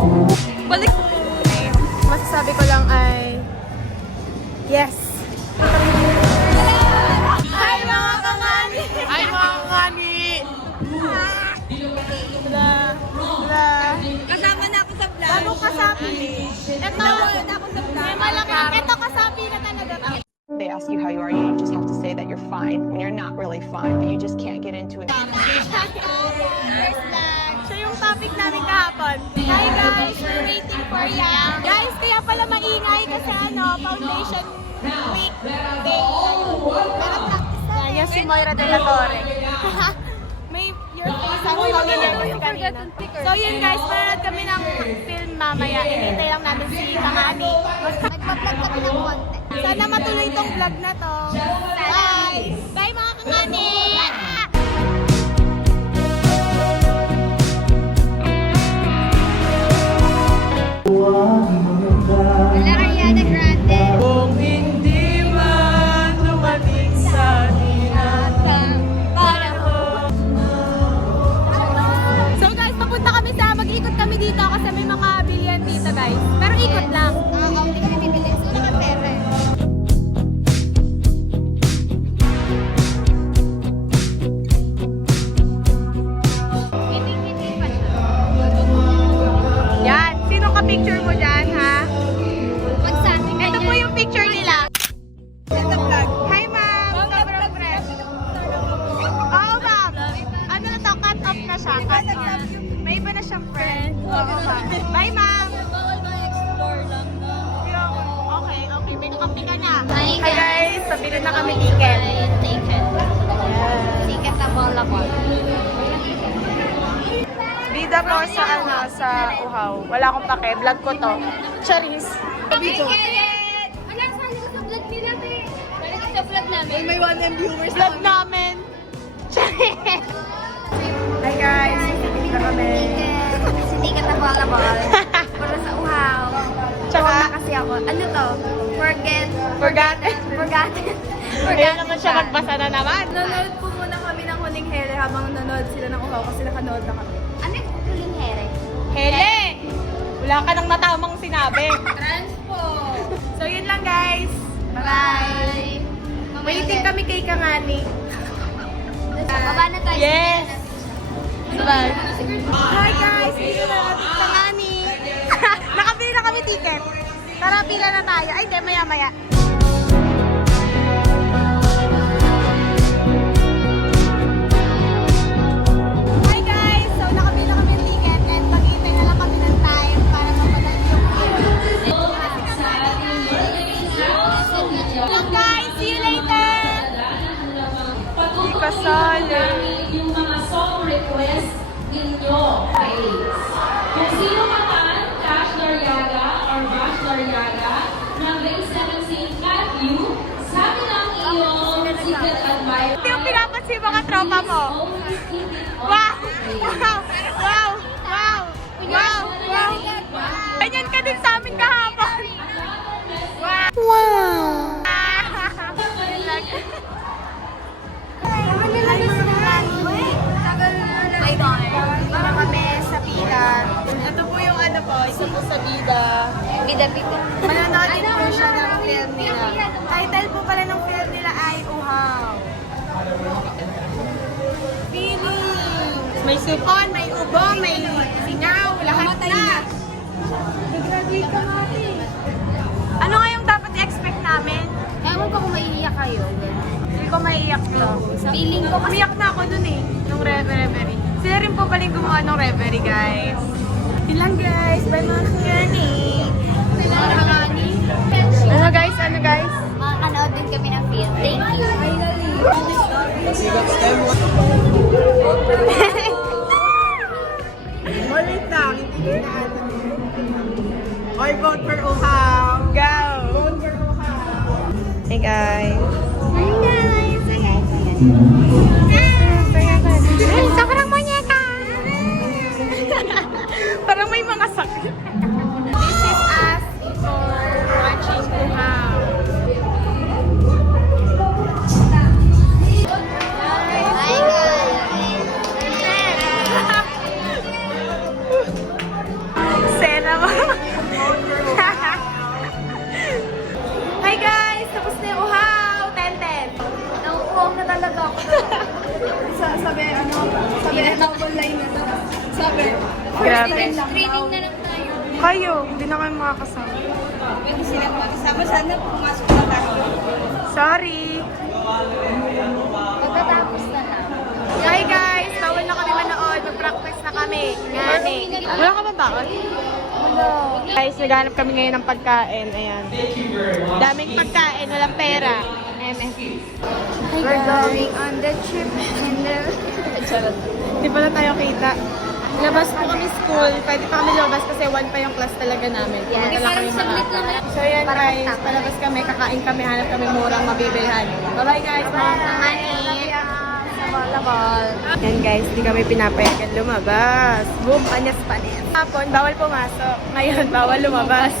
Balik! Masasabi ko lang ay yes! Hi mga kangani! Ay, mga kangani! Kasama na ako sa vlog. Bago kasabi. Ito, may malamang. Ito kasabi na talaga. They ask you how you are, you just have to say that you're fine when you're not really fine, but you just can't get into it. So yung topic namin kahapon. Hi guys, we're waiting for ya. Guys, kaya pala maingay kasi foundation week day. Pero practice na. Yan si Moira de la Torre. May your face ang familiar kasi kanina. So yun guys, manonood kami ng film mamaya. Inintay lang namin si Kangani. Nagpa-vlog kami ng konti. Sana matuloy tong vlog na to. Bye! Bye mga Kangani! Wala Ariana Grande. Kung hindi man dumating sa So guys, papunta kami sa mag-ikot kami dito kasi may mga billion dito guys. Pero ikot lang. Oo, hindi kami bibili. So nakapera eh. Yan, sino ka-picture mo dyan ha? Ito po yung picture nila. Ito vlog. Hi ma'am! Sobrang fresh. Oo ma'am. Ano na to? Cut off na siya. Cut off. May iba na siyang friend. Oo ma'am. Bye ma'am! Okay, okay. May nakapi ka na. Hi guys! Pabili na kami ticket. Ticket na bola ko. Bida po sa Uhaw. Wala akong pake. Vlog ko to. Charis. Video. Wala, sali ko sa vlog nila, te. Sali ko sa vlog namin. May 1M viewers. Vlog namin. Charis. Hi guys. Ticket na kami. Kasi ticket na bola ko. Para sa uhaw. Tsaka, Wala kasi ako. Ano to? forgotten. Forgotten. Kaya naman siya magbasa na naman. Nanonood po muna kami ng Huling Here habang nanonood sila ng Uhaw kasi nakanood na kami. Ano yung huling here? Hele! Wala ka nang matamang sinabi. Transpo! So yun lang guys. Bye! Waiting kami kay Kangani. Baba na tayo. Yes! Bye! Hi guys! Dito na Kangani. Nakabili na kami ticket. Tara, pila na tayo. Ay, di, maya-maya. Hi guys! So, nakabili na kami ng ticket and mag-iintay na lang kami ng time para mapanood yung film. So guys, see you later! Hindi kasali. Yung mga song request ninyo, guys. Kung sino ka man, Cash Daryaga or Bash Daryaga, ng grade 7 St. Matthew, sabi ng iyong secret admirer. Ito yung pinapansin mga tropa mo. Wow! Wow! Wow! Wow! Wow! Wow! Ganyan ka din sa amin kahapon. Wow! Wow! Para kami sa pila. Ito po yung ano po, isa po sa bida. Bida-bida. Manonood din po siya ng film nila. Title po pala ng film nila ay Uhaw. Feelings! May supon, may ubo, may singaw, lahat na. Nag-graduate ka nga Ano nga yung dapat i-expect namin? Ewan ko kung maiiyak kayo. Hindi ko maiiyak to. Feeling ko kasi Umiyak na ako dun eh, nung reverie. Sila rin po pala yung gumawa ng reverie, guys. Yun lang, guys. Bye mga kangani. Mga kangani. Ano guys? Ano guys? makakanood din kami ng film. Thank you. Ulit lang. Hindi na ano. Or vote for Uhaw. Go! Vote for Uhaw. Hey guys. Hi guys! Ay, sobrang muñeka! Parang may mga sakit. This is us for watching Uhaw. Hi guys! Set. online na to. Sabi, Grabe. Training na lang tayo. Kayo, hindi na kayo makakasama. pwede silang makasama. Sana pumasok na tayo. Sorry. Magtatapos na lang. Hi guys! Bawal na kami manood. Mag-practice na kami. Ngani. Wala ka ba bakit? Guys, naghanap kami ngayon ng pagkain. Ayan. Daming pagkain, walang pera. We're going on the trip and the... Hindi pala tayo kita. Labas po kami school. Pwede pa kami lumabas kasi 1 pa yung class talaga namin. Yes. Wala kami Saglit lang. So yan guys, palabas kami, kakain kami, hanap kami murang mabibilhan. Bye-bye guys! Yan guys, hindi kami pinapayagan lumabas. Boom, panas-panas. Hapon, bawal pumasok. Ngayon, bawal lumabas.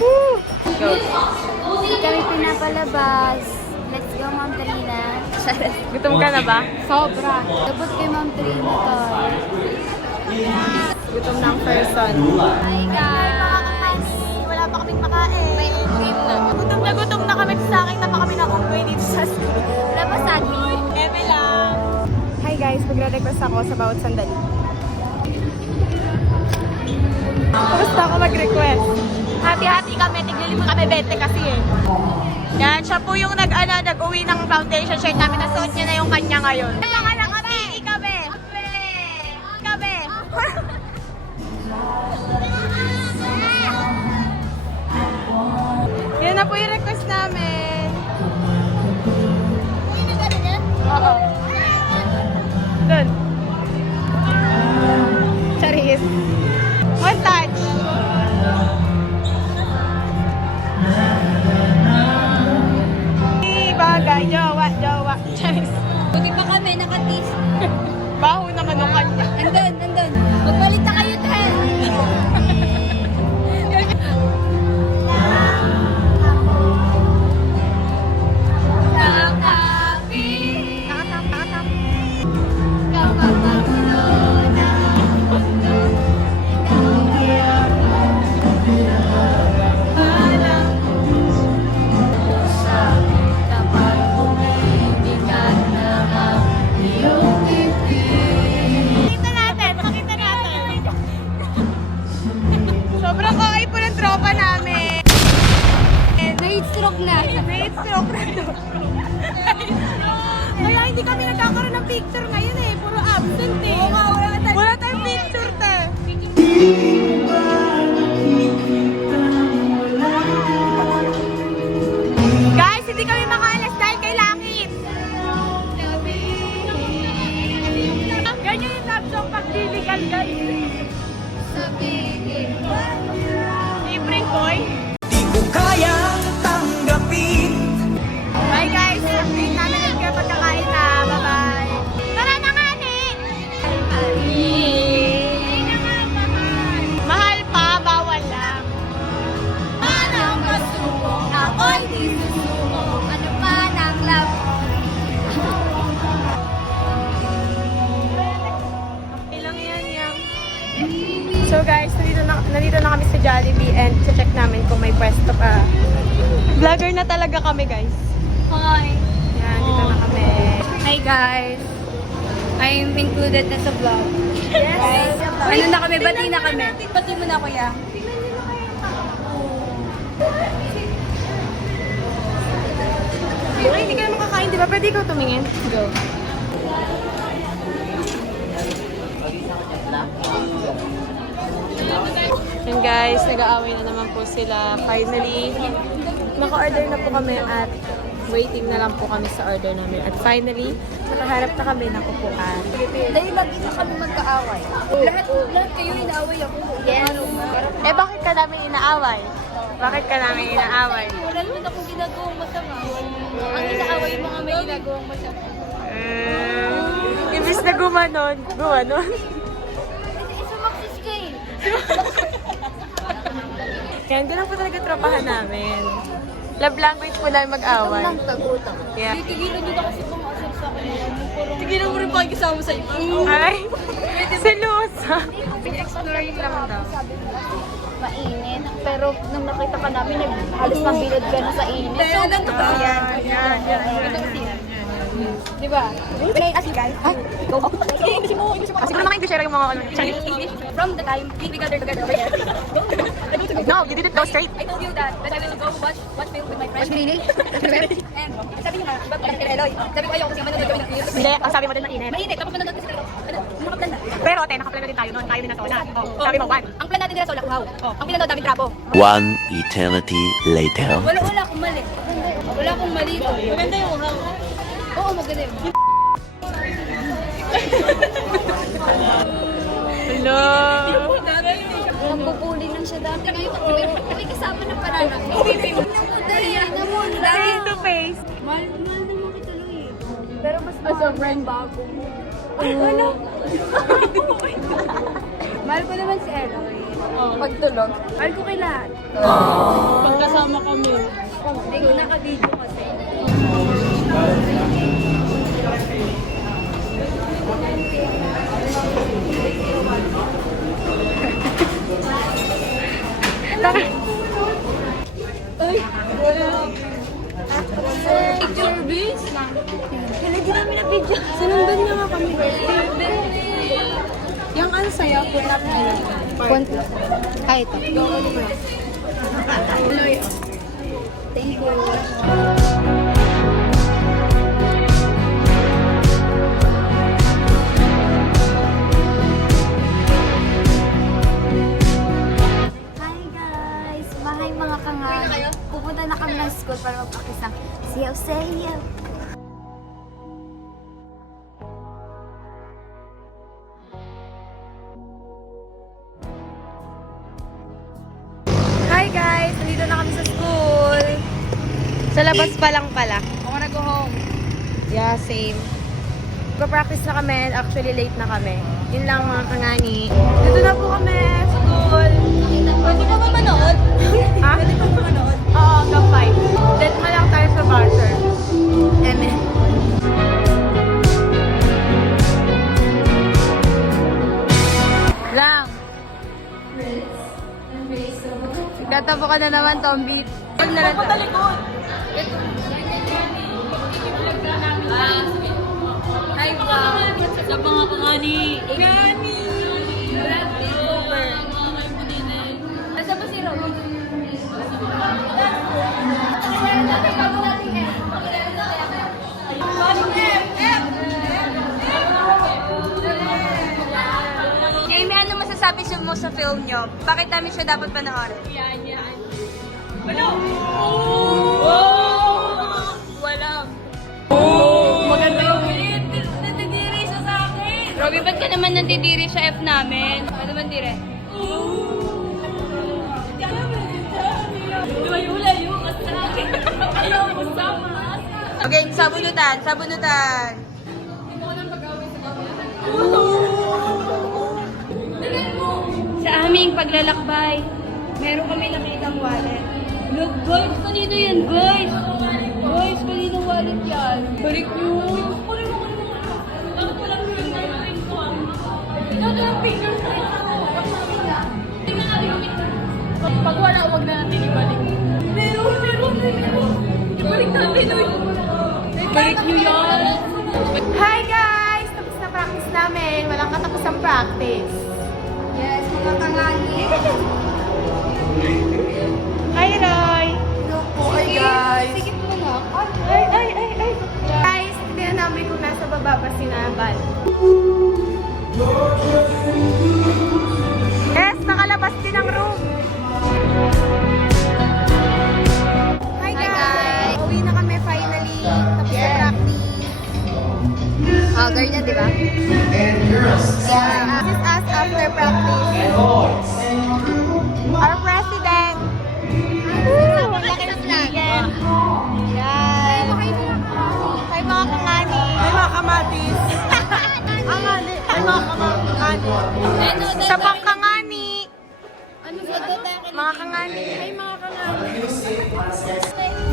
Woo! Go. Hindi kami pinapalabas. Let's go, Ma'am Trina. Gutom ka na ba? Sobra. Dabot kay Ma'am Trina to. Gutom ng person. Hi guys! Wala pa kaming makain. May cream na. Gutom na kami sa akin na pa kami na-unggoy dito sa school. Wala pa saglit. Eme lang. Hi guys, magre-request ako sa bawat sandali. Basta ako mag-request. Hati-hati kami. Tiglili mo kami 20 kasi eh. Yan, siya po yung nag-uwi ng foundation shirt namin. Nasuot niya na yung kanya ngayon. Mga nakati kami. Kami. Yan na po yung request namin. Oo. Doon. Charis. One touch. Bagay, jowa. Charis. Buti pa kami, nakatis. Baho naman yung kanya. Andun. Magpalit na kayo, Tel. Makita natin. Sobrang kaay po ng tropa namin. May stroke na. May stroke na to. Kaya hindi kami nagkakaroon ng picture ngayon eh. Puro absent eh. Wala tayong picture, te. Guys, hindi kami makaalas dahil kay Langit. Ganyan yung love song pag diligan, guys. Libreng boy. Bye guys, update namin ulit kayo pagkakain na. Bye-bye. Tara na nga ni! Mahal pa, bawal lang. Anong masumo? Ako'y di susumo. Ano man ang love? Ilang yan, yang. So guys, nandito na kami sa Jollibee and check namin kung may pwesto pa. Vlogger na talaga kami, guys. Hi. Yan, dito na kami. Hi guys! I'm included na sa vlog. Yes! Ano na kami? Bati na kami. Bati mo na kuya. Ay, hindi ka na makakain, di ba? Pwede ikaw tumingin? Go. And guys, nag-aaway na naman po sila. Finally, maka-order na po kami at waiting na lang po kami sa order namin. At finally, nakaharap na kami ng upuan. Dahil lagi na kami magkaaway. Lahat kayo inaaway ako. Yes. Eh bakit ka namin inaaway? Bakit ka namin inaaway? Wala naman akong ginagawang masama. Ang inaaway mo nga may ginagawang masama. Ibis na gumanon. Gumanon? Kasi sumaksis ka eh. Kaya hindi lang po talaga tropahan namin. Love language po namin mag-away. Tagutang. Yeah. Tigilan nyo na kasi pumasok sa akin. Tigilan mo rin pa kasama sa iba. Ay, selosa. Exploring lang daw. Mainit. Pero nung nakita ka namin, halos mabilad ka na sa init. Pero ganito pa yan. Yan. Di ba? When I ask you guys, go. Siguro mga English yung mga ano. English. From the time we gathered together over here. No, you didn't go straight. I told you that I will go watch film with my friends. Really? And sabi niya nga, iba pa kay Eloy. Sabi ko ayaw kasi manonood kami ng film. Hindi, ang sabi mo din mainit. Mainit, tapos manonood kasi tayo. Nakaplan na. Pero, nakaplan na din tayo noon. Tayo din na sola. Sabi mo, one. Ang plan natin nila sa Ulang Uhaw. Ang pinanood namin trapo. One eternity later. Wala akong mali. Wala akong mali. Maganda yung uhaw. Oo, maganda yung uhaw. Hello. Nagpupuli lang siya dati. May kasama na parang. Dahil naman. Face to face. Mahal naman kita, Louie. Pero mas sobrang bago mo. Ano? Mahal ko naman si Eloy. Pagtulog. Mahal ko kay lahat. Pagkasama kami. Hindi ko naka-video kasi. Picture bis? Kailan din namin na video. Sinundan niya nga kami. Yung ano sa'yo, put up na yun. Ay, ito. Thank you. Hi guys! Bahay mga kangal. Pupunta na kami ng school para mag-practice ng siyaw-sayaw. Hi guys! Nandito na kami sa school. Sa labas pa lang pala. I wanna go home. Yeah, same. Practice na kami. Actually, late na kami. Yun lang mga kangani. Dito na po kami. School. Pwede ka ba manood? Ha? Pwede ka ba manood? Oo, hanggang 5. Late na lang tayo sa barter. Amen. Lang. Tatapo ka na naman, Tombit. Huwag na lang. Patalikod. Hi, vlog. Sa mga kangani. Kangani! Over. Nasa ba si Robin? Jamie, ano masasabi mo sa film nyo? Bakit namin siya dapat panoorin? Yan. Ano? Wala. Maganda yung nandidiri siya sa akin. Robby, ba't ka naman nandidiri sa F namin? Ano naman dire? Layo ka sa akin. Ayaw mo sama. Okay, sabunutan. Sa aming paglalakbay, meron kami nakitang wallet. Look, guys, kanino yan, guys? Guys, kanino wallet yan? Balik nyo. Bakit walang fingerprint ko? Ito yung fingerprint ko. Tingnan natin yung pag wala, huwag na natin ibalik. Meron. Ibalik natin, uy. Balik nyo yan. Hi guys! Tapos na practice namin. Walang katapusang practice. Yes, mga kangani. Hi, Roy! Hi, guys. Sikit mo na. Ay! Guys, hindi na namin kung nasa baba pa si Naval. Yes, nakalabas din ang room. Hi guys! Uwi na kami finally. Tapos na practice. Oh, ganyan, di ba? Yeah. This is us after practice. Our president. Woo! Ang laki ng flag. Yan. Hi mga kangani. Hi mga kamatis. Angani. Hi mga kangani. Sa pangkangani. Ano ba ito? Mga kangani. Hi, mga kangani.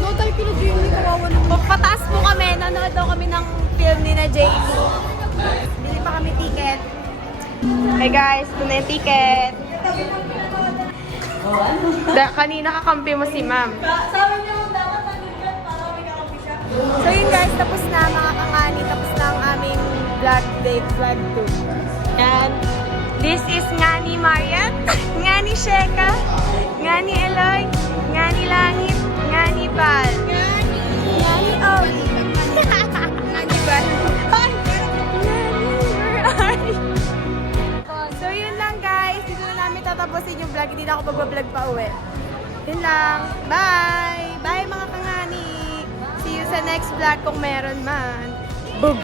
No, tayo kila Jamie. Kawawa naman. Pagpataas po kami, nanood daw kami ng film ni na Jamie. Bili pa kami ticket. Hey guys, ito na yung ticket. Kanina kakampi mo si ma'am. Sabi niyo dapat nandun yan para may kakampi siya. So yun guys, tapos na mga kangani, tapos na ang aming vlog day, vlog 2. And this is Ngani Marian, Ngani Sheka, Ngani Eloy, Ngani Langit, Ngani Bal, Ngani Oli, Ngani Bal. So yun lang guys, dito na namin tatapusin yung vlog, hindi na ako mag-vlog pa uwi. Yun lang, bye! Bye mga kangani! See you sa next vlog kung meron man. Boom!